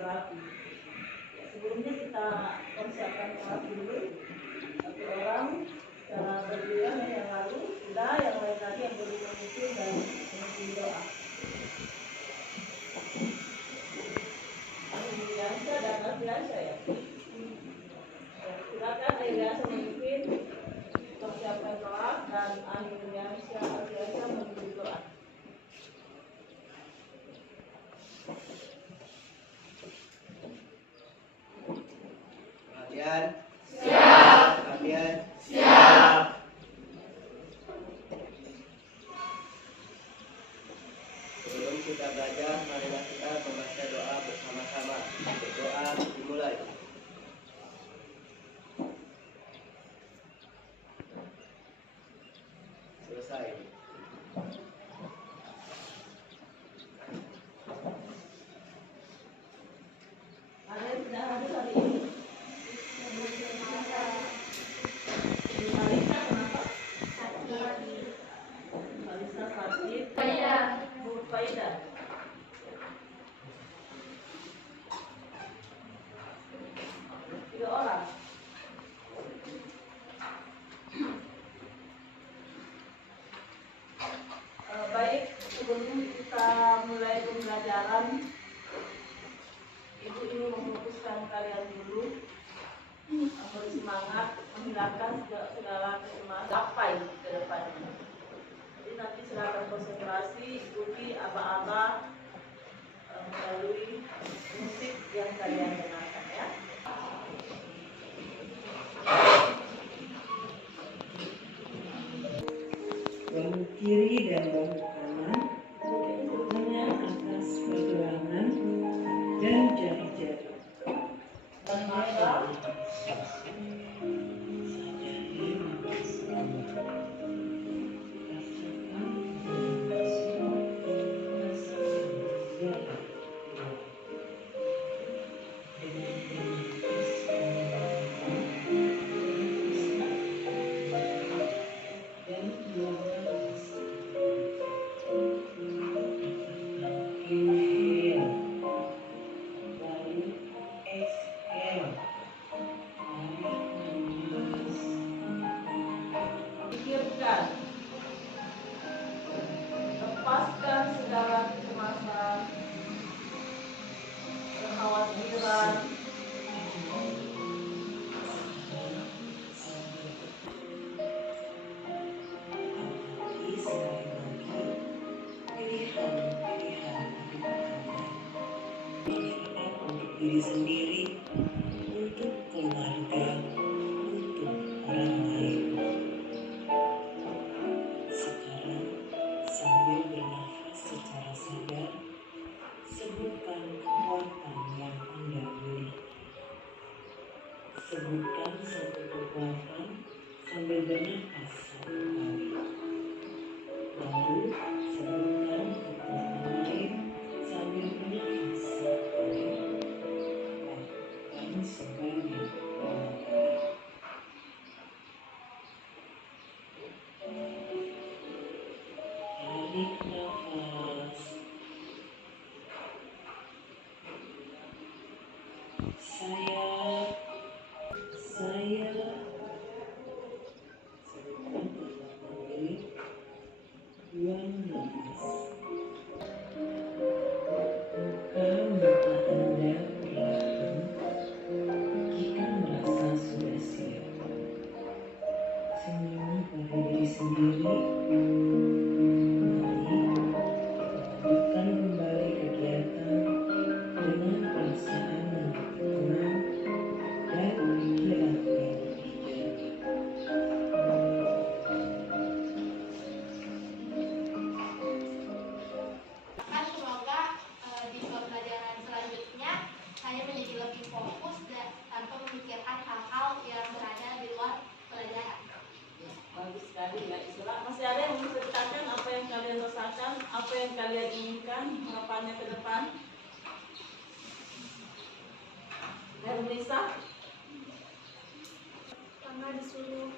terapi. Ya, sebelumnya kita persiapkan terapi dulu. Satu orang cara berdiri yang lalu, sudah yang lain tadi yang boleh memimpin dan memimpin doa. Biasa dan biasa ya. Silakan biasa memimpin persiapkan doa dan ahli biasa memimpin doa. Perhatian. Siap. Perhatian. Siap. Sebelum kita belajar, marilah kita membaca doa bersama-sama. Doa dimulai. Selesai. Ada yang sudah hadir hari ini? Marisa kenapa? Marisa sakit. Bu Faida. Tiga orang. Baik, sebelum kita mulai pembelajaran, Ibu ini memfokuskan kalian dulu, memberi semangat, menghilangkan segala kecemasan, capai ke depannya. Jadi nanti silakan konsentrasi, ikuti aba-aba melalui musik yang kalian dengarkan ya. Bahu kiri dan bahu kanan hanya atas pergelangan dan jari-jari. Dan mata pikirkan, lepaskan segala kecemasan, kekhawatiran. Diri sendiri, untuk keluarga, untuk orang lain. Sekarang, sambil bernafas secara sadar, sebutkan kekuatan yang Anda miliki. Sebutkan satu kekuatan sambil bernafas satu kali. Lalu, sebutkan kekuatan lain sambil bernafas satu kali. Lakukan sebanyak 5 kali. Tarik nafas. Saya sebutkan kekuatan diri. Buang nafas. Buka mata Anda perlahan jika merasa sudah siap. Senyum pada diri sendiri. Mari kita lanjutkan kembali kegiatan dengan perasaan yang lebih tenang dan pikiran yang lebih jernih. Semoga di pembelajaran selanjutnya saya menjadi lebih fokus dan tanpa memikirkan hal-hal yang berada di luar pelajaran. Bagus sekali Mbak Isra. Masih ada yang menceritakan apa yang kalian rasakan, apa yang kalian inginkan, harapannya ke depan? Hermisa? Karena disuruh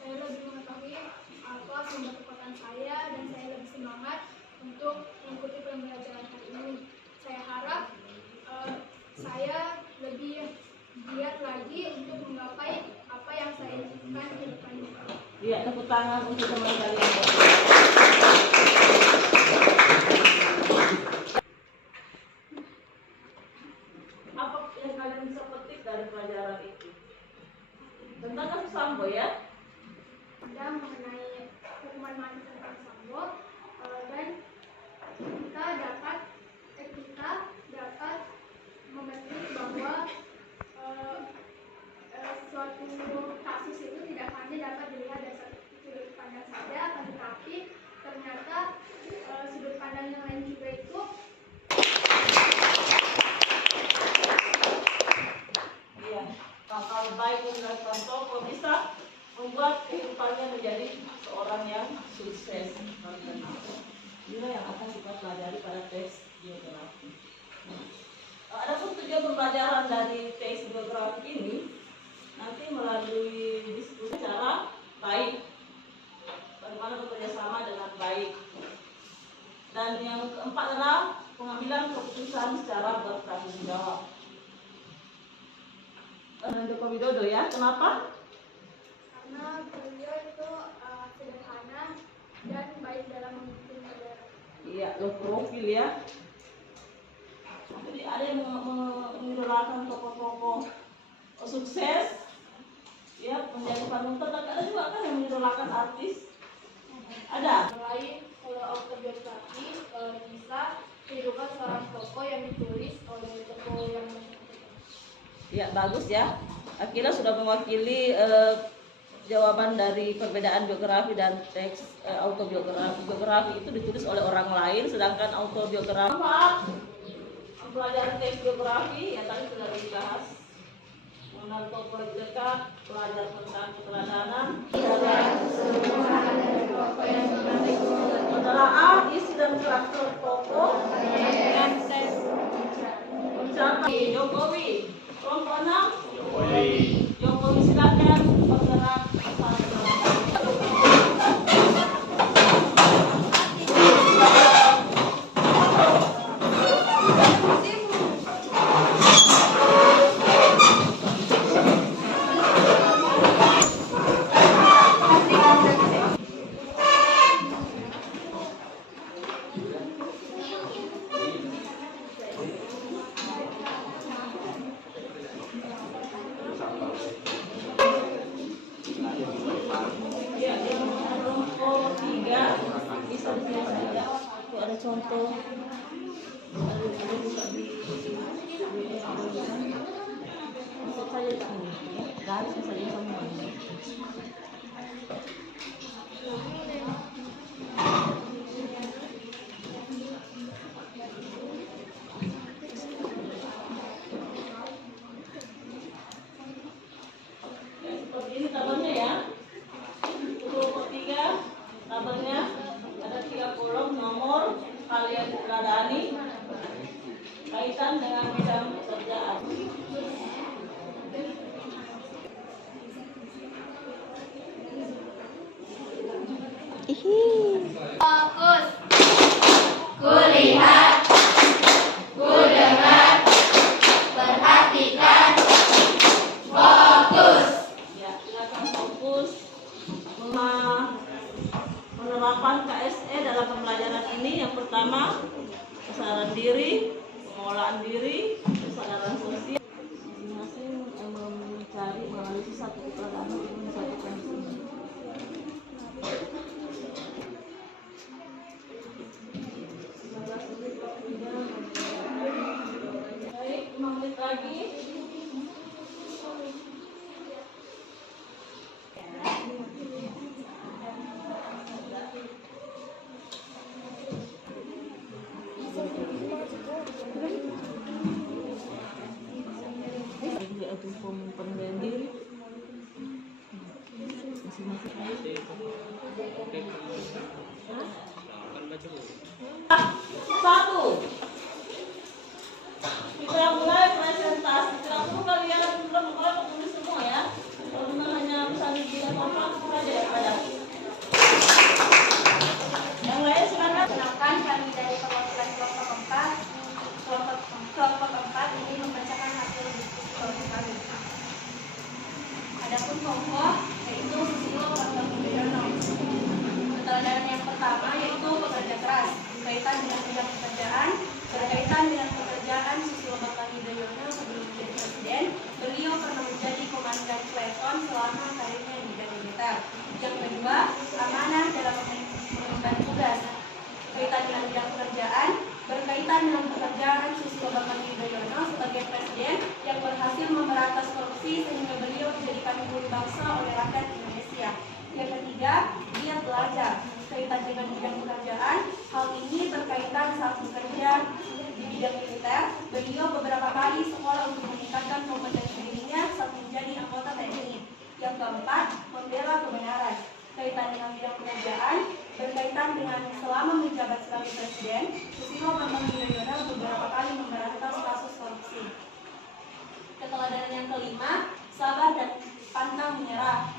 saya lebih mengetahui apa sumber kekuatan saya dan saya lebih semangat untuk mengikuti pembelajaran hari ini. Saya harap Ya, tepuk tangan untuk teman kalian. Apa yang kalian bisa petik dari pelajaran itu? Tentang kasus Sambo ya? Ada mengenai hukuman mati tentang Sambo, dan kita dapat memetik bahwa suatu kasus itu tidak hanya dapat dilihat dari satu sudut pandang saja, akan tetapi ternyata sudut pandang yang lain juga itu Iya. Hal-hal baik yang dilakukan tokoh bisa membuat kehidupannya menjadi seorang yang sukses. Inilah yang akan kita pelajari pada tes biografi. Adapun tujuan pembelajaran dari tes biografi ini nanti melalui diskusi secara baik, bagaimana bekerja sama dengan baik, dan yang keempat adalah pengambilan keputusan secara bertanggung jawab. Joko Widodo ya, kenapa? karena beliau itu sederhana dan baik dalam memimpin negara. Iya, low profil ya. Jadi ada yang mengidolakan tokoh-tokoh sukses, ya menjadi panutan. Dan ada juga kan yang mengidolakan artis. Ada. Lain, kalau autobiografi bisa kehidupan seorang tokoh yang ditulis oleh tokoh yang Ya bagus ya. Akila sudah mewakili jawaban dari perbedaan biografi dan teks autobiografi. Biografi itu ditulis oleh orang lain, sedangkan autobiografi. Pelajaran teks biografi yang tadi sudah dibahas mengenal tokoh dekat, belajar tentang keteladanan, penelaah isi dan karakter tokoh, dan tes ucapan Jokowi. Kelompok 6 Jokowi silakan bergerak. Ya, yang kelompok 3 bisa dilihat ya. Itu ada contoh. Bisa saja tak ini, ya. Garis saja semua. Ya, seperti ini tabelnya ya. Kelompok 3 tabelnya ada 3 kolom nomor kalian teladani kaitan dengan bidang pekerjaan. Fokus. Kulihat. Kudengar. Perhatikan. Fokus. Ya, silakan fokus penerapan KSE dalam pembelajaran ini. Yang pertama, kesadaran diri, pengolahan diri, kesadaran sosial. Masing-masing mencari menganalisis satu keteladanan untuk disatukan di sini. Baik, 5 menit lagi. Jadi ada pengendalian diri. Satu. Kita mulai presentasi dengan pekerjaan Susilo Bambang Yudhoyono sebagai presiden yang berhasil memberantas korupsi sehingga beliau dijadikan guru bangsa oleh rakyat Indonesia. Yang ketiga, dia belajar. Kaitan dengan bidang pekerjaan, hal ini berkaitan saat bekerja di bidang militer. Beliau beberapa kali sekolah untuk meningkatkan kompetensi dirinya saat menjadi anggota TNI. Yang keempat, membela kebenaran. Kaitan dengan bidang pekerjaan, berkaitan dengan selama menjabat sebagai presiden, Susilo Bambang Yudhoyono beberapa kali memberantas kasus korupsi. Keteladanan yang kelima, sabar dan pantang menyerah,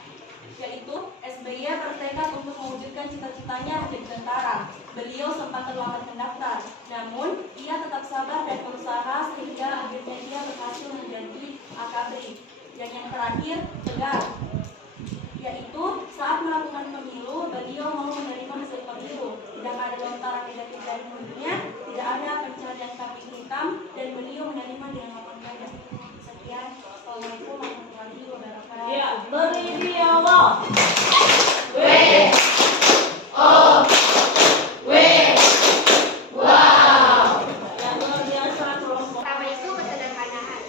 yaitu SBY bertekad untuk mewujudkan cita-citanya menjadi tentara. Beliau sempat terlambat mendaftar, namun ia tetap sabar dan berusaha sehingga akhirnya ia berhasil menjadi AKBRI. Yang terakhir, tegar, yaitu saat melakukan pemilu, beliau mau menerima hasil pemilu. Tidak ada lontaran negatif dari mulutnya, tidak ada pencarian kambing hitam, dan beliau menerima dengan lapang dada. Sekian, Assalamualaikum warahmatullahi wabarakatuh. Ya, beri dia wow. Yang luar biasa kelompok. Pertama itu kesederhanaan.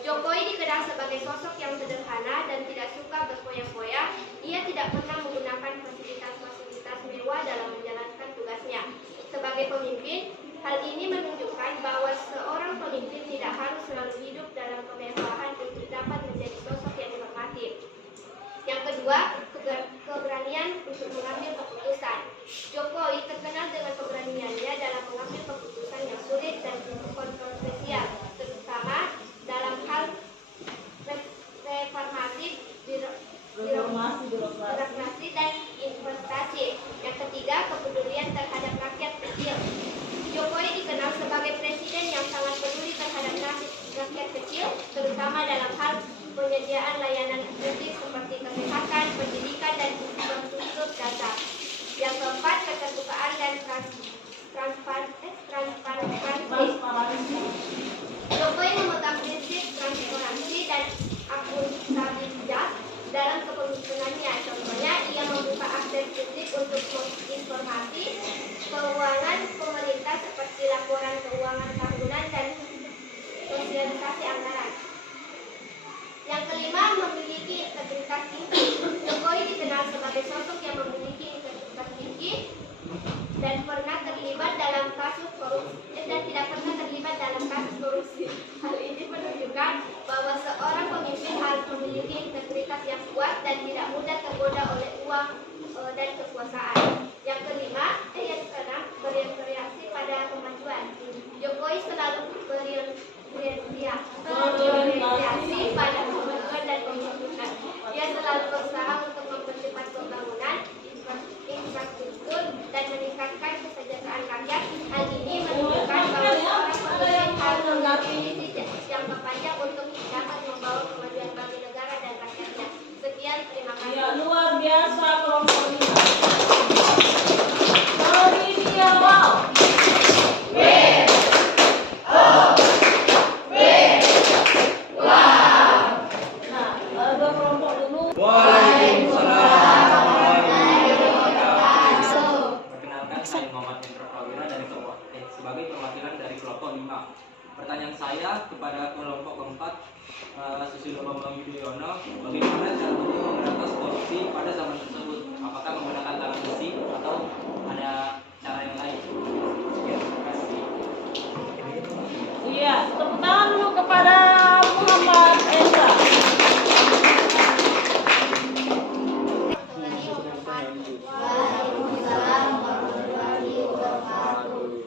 Jokowi dikenal sebagai sosok yang sederhana dan tidak suka berfoya-foya. Ia tidak pernah menggunakan fasilitas-fasilitas mewah dalam menjalankan tugasnya. Sebagai pemimpin, hal ini menunjukkan bahwa seorang pemimpin tidak harus selalu hidup dalam kemewahan untuk dapat menjadi sosok yang dihormati. Yang kedua, keberanian untuk mengambil keputusan. Jokowi terkenal dengan keberaniannya dalam mengambil keputusan yang sulit dan kontroversial, terutama dalam hal reformasi birokrasi dan investasi. Yang ketiga, kepedulian terhadap rakyat kecil. Jokowi dikenal sebagai presiden yang sangat peduli terhadap nasib rakyat kecil, terutama dalam hal penyediaan layanan publik seperti kesehatan, pendidikan, dan infrastruktur dasar. Yang keempat, keterbukaan dan transparansi. Jokowi memegang prinsip transparansi dan akuntabilitas dalam kepemimpinannya. Contohnya, ia membuka akses publik untuk informasi keuangan pemerintah seperti laporan keuangan tahunan dan sosialisasi anggaran. Yang kelima, memiliki integritas tinggi. Jokowi dikenal sebagai sosok yang memiliki integritas tinggi dan pernah terlibat dalam kasus korupsi dan tidak pernah terlibat dalam kasus korupsi. Hal ini menunjukkan bahwa seorang pemimpin harus memiliki integritas yang kuat dan tidak mudah tergoda oleh uang dan kekuasaan. Yang keenam, berorientasi pada kemajuan. Jokowi selalu berorientasi pada kemajuan dan pembangunan. Dia selalu berusaha untuk mempercepat pembangunan infrastruktur dan meningkatkan kesejahteraan rakyat. Hal ini menunjukkan bahwa seorang pemimpin harus memiliki jangka panjang untuk dapat membawa kemajuan bagi negara dan rakyatnya. Sekian, terima kasih. Ya, luar biasa kelompok ini. Beri dia wow. Nah, dua kelompok dulu. Perkenalkan, saya Muhammad Hendro Prawira dari kelompok sebagai perwakilan dari kelompok 5. Pertanyaan saya kepada kelompok keempat, Susilo Bambang Yudhoyono, bagaimana cara beliau memberantas korupsi pada zaman tersebut? Apakah menggunakan tangan besi atau ada cara yang lain? Ya, terima kasih. Iya, tepuk tangan dulu kepada Muhammad Eza.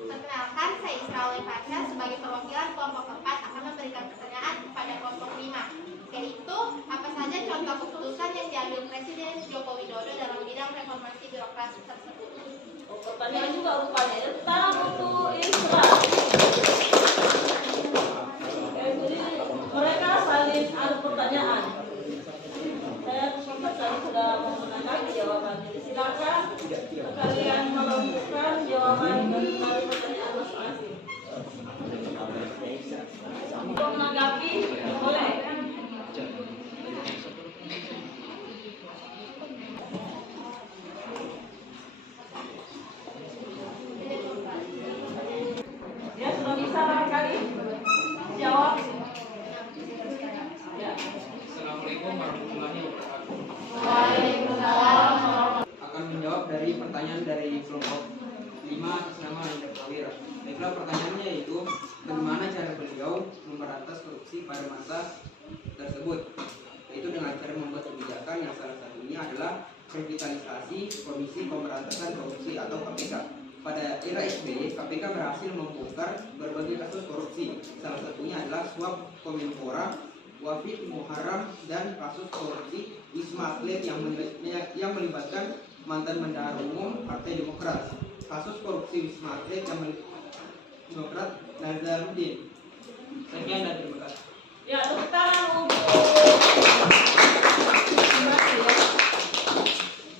Perkenalkan, saya Israel Fasha sebagai perwakilan kelompok keempat akan memberikan pertanyaan kepada kelompok 5, yaitu apa saja contoh keputusan yang diambil Presiden Joko Widodo dalam bidang reformasi birokrasi tersebut. Oh, pertanyaan juga rupanya. Tepuk tangan untuk Israel. Jadi mereka saling adu pertanyaan. Saya sempat tadi sudah menggunakan jawabannya. Silakan kalian menentukan jawaban dari pertanyaan masing-masing. Untuk menanggapi, boleh. Ya, sudah nama Hendra Prawira. Baiklah, pertanyaannya yaitu bagaimana cara beliau memberantas korupsi pada masa tersebut, yaitu dengan cara membuat kebijakan yang salah satunya adalah revitalisasi Komisi Pemberantasan Korupsi atau KPK. Pada era SBY, KPK berhasil membongkar berbagai kasus korupsi. Salah satunya adalah suap Kemenpora, Wafid Muharram, dan kasus korupsi Wisma Atlet yang melibatkan mantan Bendahara Umum Partai Demokrat. Kasus korupsi Wisma Atlet yang melibatkan Demokrat Nazarudin. Sekian dan terima kasih. Ya, tepuk tangan untuk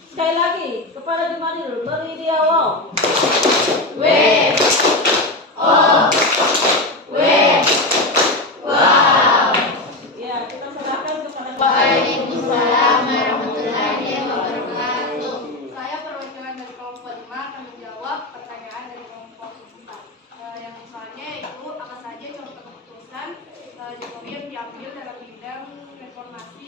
sekali lagi kepada Jumanil beri dia wow. W O W wow. Ya, kita serahkan kepada Waalaikumsalam warahmatullahi wabarakatuh. Saya perwakilan dari kelompok 5 akan menjawab pertanyaan dari kelompok 4. Yang misalnya itu apa saja contoh keputusan Jokowi yang diambil dalam bidang reformasi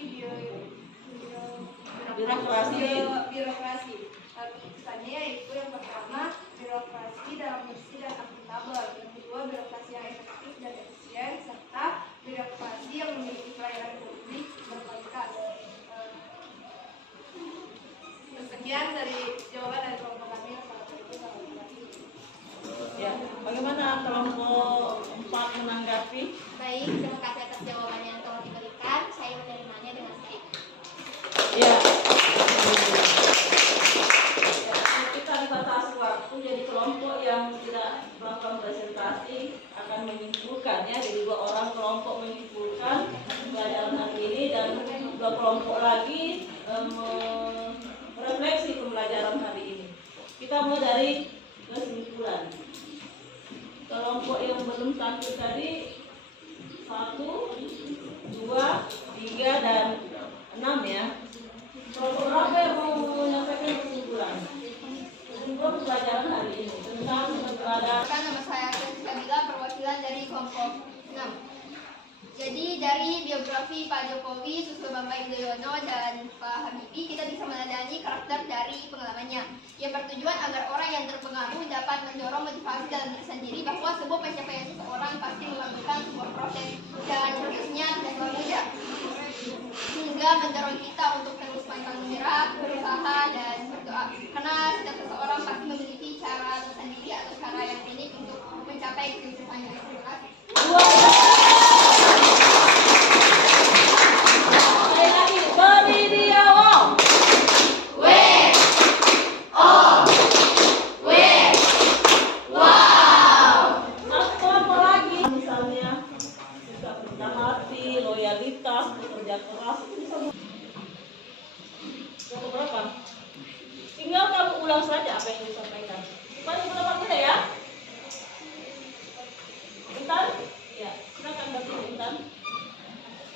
birokrasi. Keputusannya yaitu yang pertama birokrasi dalam bersih dan akuntabel, yang kedua birokrasi yang efektif dan efisien, serta birokrasi yang memiliki pelayanan publik berkualitas. Sekian dari jawaban dari kelompok kami. Ya, bagaimana kelompok 4 menanggapi? Baik, terima kasih atas jawaban yang telah diberikan. Saya menerimanya dengan baik. Ya. Kita dibatasi waktu, jadi kelompok yang tidak melakukan presentasi akan menyimpulkan ya, jadi 2 orang kelompok menyimpulkan pelajaran hari ini dan 2 kelompok lagi merefleksi pembelajaran hari ini. Kita mulai dari kesimpulan. Kelompok yang belum tampil tadi 1, 2, 3, dan 6 ya. Kelompok berapa yang mau menyampaikan kesimpulan? Kesimpulan pembelajaran hari ini tentang terhadap. Nama saya Kabila, perwakilan dari kelompok 6. Jadi dari biografi Pak Jokowi, Susilo Bambang Yudhoyono, dan Pak Habibie, kita bisa meneladani karakter dari pengalamannya yang bertujuan agar orang yang terpengaruh dapat mendorong motivasi dalam diri sendiri bahwa sebuah pencapaian seseorang pasti memerlukan sebuah proses dan prosesnya tidak selalu mudah, hingga mendorong kita untuk terus pantang menyerah, berusaha, dan berdoa. Karena setiap seseorang pasti memiliki cara tersendiri atau cara yang unik untuk mencapai kesuksesannya. Terima kasih. Sekali lagi, beri dia wow. W O W wow. Satu kelompok lagi, misalnya sikap rendah hati, loyalitas, bekerja keras, itu bisa. Yang berapa? Tinggal kamu ulang saja apa yang disampaikan. Paling berapa kita ya? Intan? Ya, silakan Bapak Intan.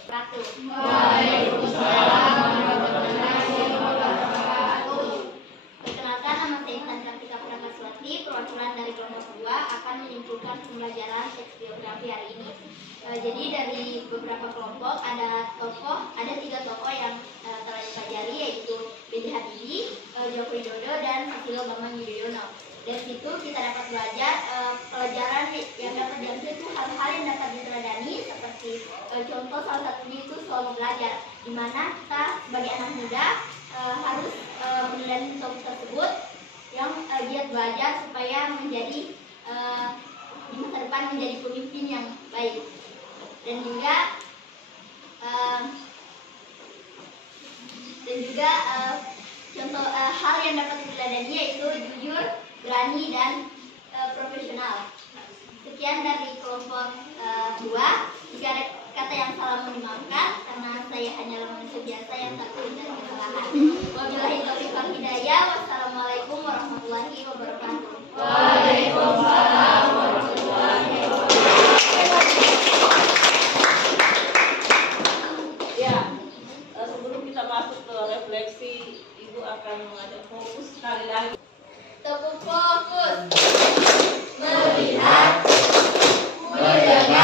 Waalaikumsalam warahmatullahi wabarakatuh. Perkenalkan, nama saya Intan Kartika Prakaswati, perwakilan dari kelompok 2 akan menyimpulkan pembelajaran teks biografi hari ini. Jadi dari beberapa kelompok ada 3 tokoh yang telah dipelajari, yaitu B.J. Habibie, Joko Widodo, dan Susilo Bambang Yudhoyono. Dari situ kita dapat belajar pelajaran yang dapat diambil itu hal-hal yang dapat diteladani, seperti contoh salah satunya itu selalu belajar, di mana kita sebagai anak muda harus meneladani topik tersebut yang giat belajar supaya menjadi di masa depan menjadi pemimpin yang baik. Dan juga contoh hal yang dapat diteladani yaitu jujur, berani, dan profesional. Sekian dari kelompok 2. Jika ada kata yang salah mohon dimaafkan, karena saya hanyalah manusia biasa yang tak luput dari kesalahan. Wabillahi taufiq wal hidayah. Wassalamualaikum warahmatullahi wabarakatuh. Waalaikumsalam warahmatullahi wabarakatuh. Ya, sebelum kita masuk ke refleksi, Ibu akan mengajak fokus sekali lagi. Tepuk fokus. Melihat, menjaga,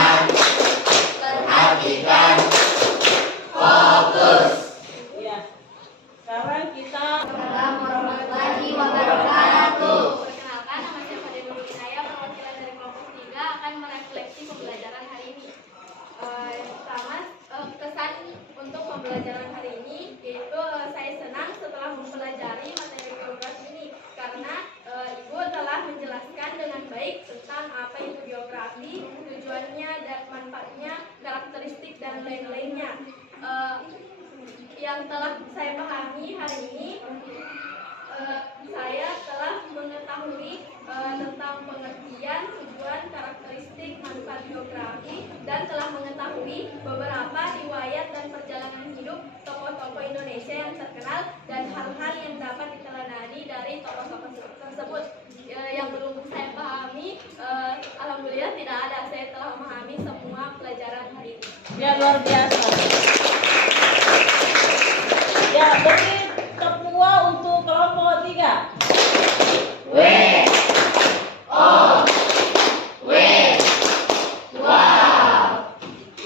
geografi, tujuannya dan manfaatnya, karakteristik dan lain-lainnya. Yang telah saya pahami hari ini, saya telah mengetahui tentang pengertian, tujuan, karakteristik, manfaat geografi, dan telah mengetahui beberapa riwayat dan perjalanan hidup tokoh-tokoh Indonesia yang terkenal dan hal-hal yang dapat diteladani dari tokoh-tokoh tersebut. Yang belum saya pahami, alhamdulillah tidak ada. Saya telah memahami semua pelajaran hari ini. Ya, luar biasa. Ya, beri tepua untuk kelompok 3.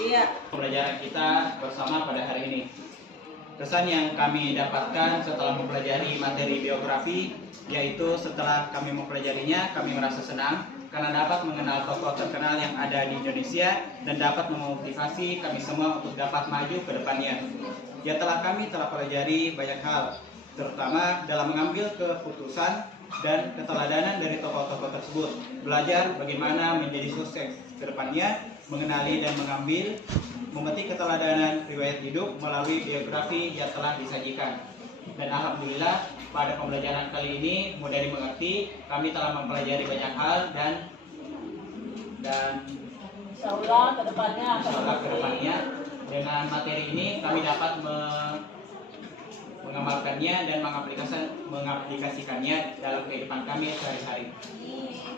Iya. Pembelajaran kita bersama pada hari ini. Kesan yang kami dapatkan setelah mempelajari materi biografi, yaitu setelah kami mempelajarinya, kami merasa senang karena dapat mengenal tokoh terkenal yang ada di Indonesia dan dapat memotivasi kami semua untuk dapat maju ke depannya. Ya, kami telah pelajari banyak hal, terutama dalam mengambil keputusan dan keteladanan dari tokoh-tokoh tersebut. Belajar bagaimana menjadi sukses ke depannya, mengenali dan mengambil, memetik keteladanan riwayat hidup melalui biografi yang telah disajikan. Dan alhamdulillah pada pembelajaran kali ini mudah dimengerti, kami telah mempelajari banyak hal dan Insyaallah ke depannya dengan materi ini kami dapat mengamalkannya dan mengaplikasikannya dalam kehidupan kami sehari-hari.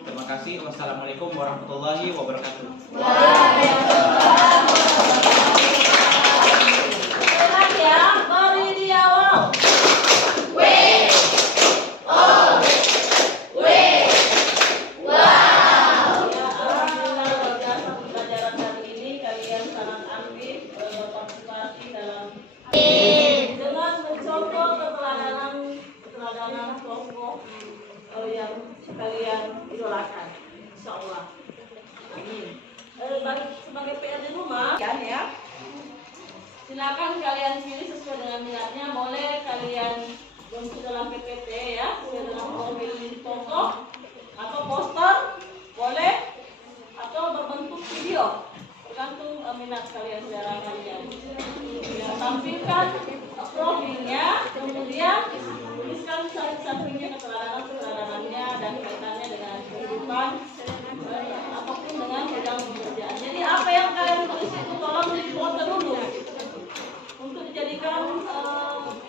Terima kasih. Wassalamualaikum warahmatullahi wabarakatuh. Silakan ya, beri di awal. Ya, alhamdulillah luar biasa pembelajaran hari ini. Kalian sangat aktif berpartisipasi dalam dengan mencontoh keteladanan tokoh yang kalian idolakan. Insyaallah. Amin. Sebagai PR di rumah, ya. Silakan kalian pilih sesuai dengan minatnya. Boleh kalian bentuk dalam PPT ya, dalam profil tokoh atau poster, boleh, atau berbentuk video, tergantung minat kalian, selera kalian. Ya, tampilkan profilnya, kemudian tuliskan samping-sampingnya keteladanan-keteladanannya dan kaitannya dengan kehidupan apapun dengan bidang pekerjaan. Jadi apa yang kalian tulis itu tolong difoto dulu untuk dijadikan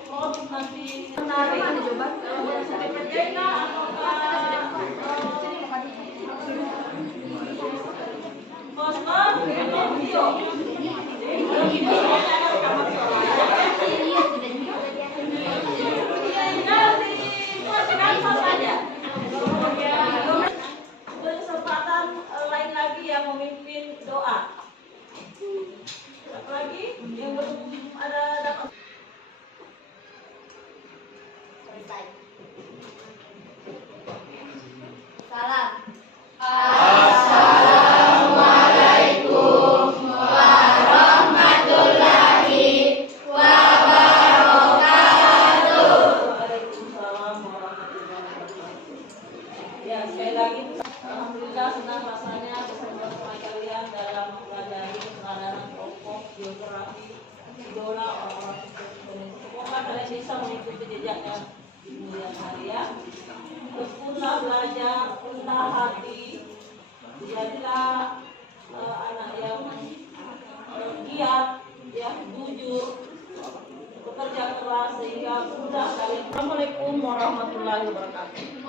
produk nanti menarik. PPT poster atau video. Kesempatan lain lagi yang memimpin doa. Satu lagi yang belum ada dapat. Salam. Waalaikumsalam warahmatullahi wabarakatuh. Ya, sekali lagi alhamdulillah senang rasanya bersama kalian dalam mempelajari keteladanan tokoh biografi idola orang-orang sukses Indonesia. Semoga kalian bisa mengikuti jejaknya di kemudian hari ya. Tekunlah belajar, rendah hati, jadilah anak yang giat, yang jujur, bekerja keras sehingga mudah kalian. Assalamualaikum warahmatullahi wabarakatuh.